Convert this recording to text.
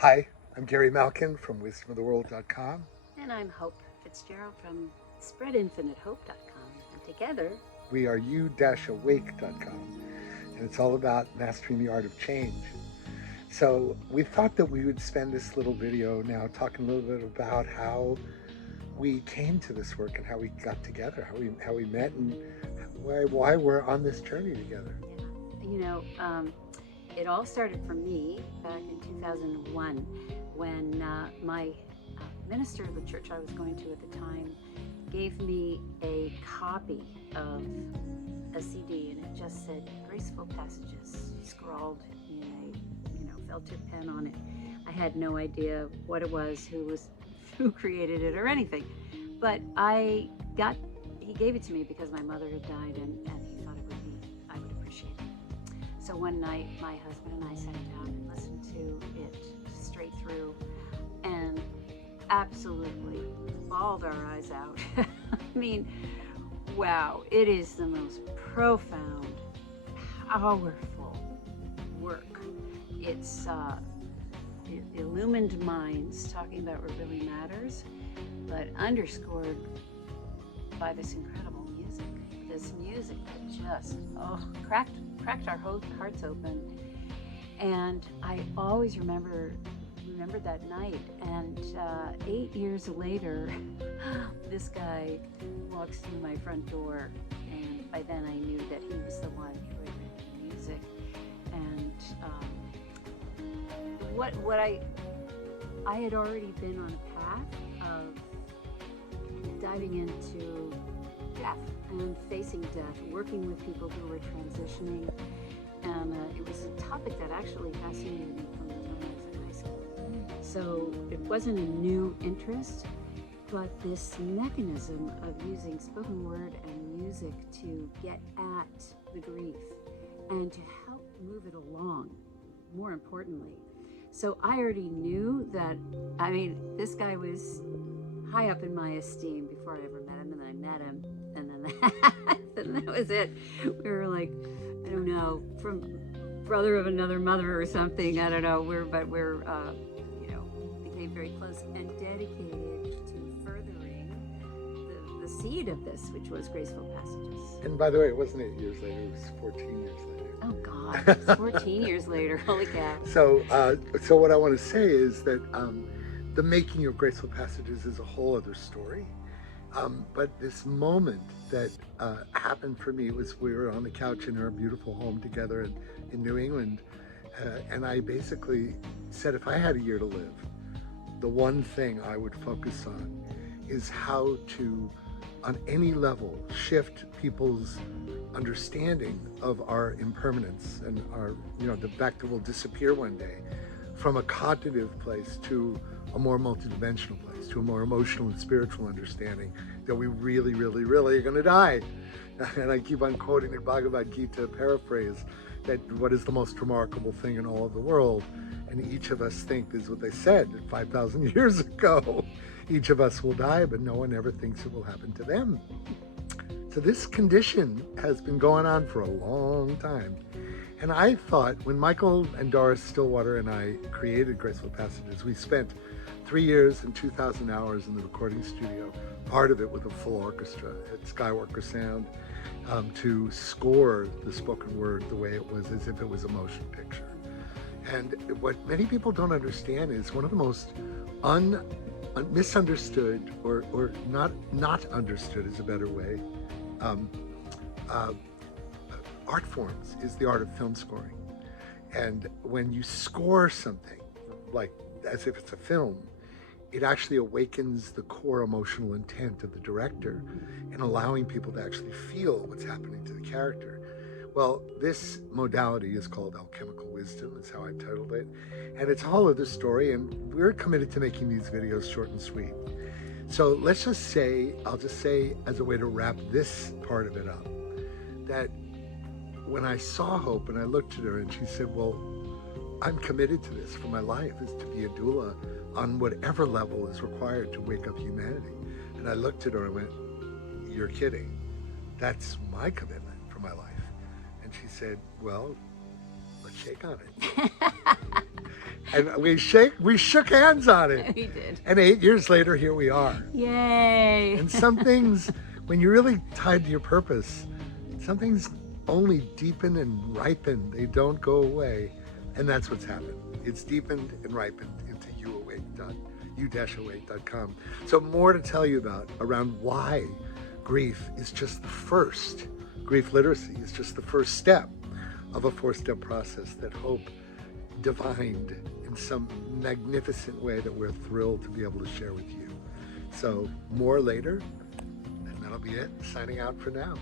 Hi, I'm Gary Malkin from wisdomoftheworld.com. And I'm Hope Fitzgerald from spreadinfinitehope.com. And together, We are u-awake.com, and it's all about mastering the art of change. So we thought that we would spend this little video now talking a little bit about how we came to this work and how we got together, how we met, and why we're on this journey together. yeah, it all started for me back in 2001 when my minister of the church I was going to at the time gave me a copy of a CD, and it just said Graceful Passages, scrawled in a felt tip pen on it. I had no idea what it was, who created it or anything, but he gave it to me because my mother had died, and he thought I would appreciate it. So one night my husband and I sat down and listened to it straight through and absolutely bawled our eyes out. I mean, wow, it is the most profound, powerful work. It illumined minds talking about what really matters, but underscored by this incredible music. This music that just cracked our hearts open. And I always remembered that night. And 8 years later, this guy walks through my front door, and by then I knew that he was the one who had written the music. And I had already been on a path of diving into death and facing death, working with people who were transitioning. And it was a topic that actually fascinated me from the time I was in high school. So it wasn't a new interest, but this mechanism of using spoken word and music to get at the grief and to help move it along, more importantly. So I already knew that, this guy was high up in my esteem before I ever met him, and then I met him, and then that was it. We were like, I don't know, from brother of another mother or something. I don't know. We're became very close and dedicated to furthering the seed of this, which was Graceful Passages. And by the way, it wasn't 8 years later, it was 14 years later. Oh God, it's 14 years later. Holy cow. So what I want to say is that the making of Graceful Passages is a whole other story. But this moment that happened for me was we were on the couch in our beautiful home together in New England, and I basically said if I had a year to live, the one thing I would focus on is how to, on any level, shift people's understanding of our impermanence and our, the fact that we'll disappear one day, from a cognitive place to a more multidimensional place, to a more emotional and spiritual understanding that we really, really, really are going to die. And I keep on quoting the Bhagavad Gita paraphrase that what is the most remarkable thing in all of the world? And each of us think is what they said 5,000 years ago. Each of us will die, but no one ever thinks it will happen to them. So this condition has been going on for a long time. And I thought when Michael and Doris Stillwater and I created Graceful Passages, we spent 3 years and 2,000 hours in the recording studio, part of it with a full orchestra at Skywalker Sound, to score the spoken word the way it was, as if it was a motion picture. And what many people don't understand is one of the most misunderstood or not understood is a better way, art forms is the art of film scoring. And when you score something, like as if it's a film, it actually awakens the core emotional intent of the director and allowing people to actually feel what's happening to the character. Well, this modality is called alchemical wisdom, is how I titled it. And it's a whole other story, and we're committed to making these videos short and sweet. So let's just say, I'll just say as a way to wrap this part of it up, that when I saw Hope and I looked at her and she said, well, I'm committed to this for my life, is to be a doula on whatever level is required to wake up humanity. And I looked at her and went, you're kidding. That's my commitment for my life. And she said, well, let's shake on it. And we shook hands on it. We did. And 8 years later, here we are. Yay! And some things, when you're really tied to your purpose, some things only deepen and ripen. They don't go away. And that's what's happened. It's deepened and ripened into you-awake.com. So more to tell you about around why grief is just the first, grief literacy is just the first step of a 4-step process that Hope divined in some magnificent way that we're thrilled to be able to share with you. So more later, and that'll be it. Signing out for now.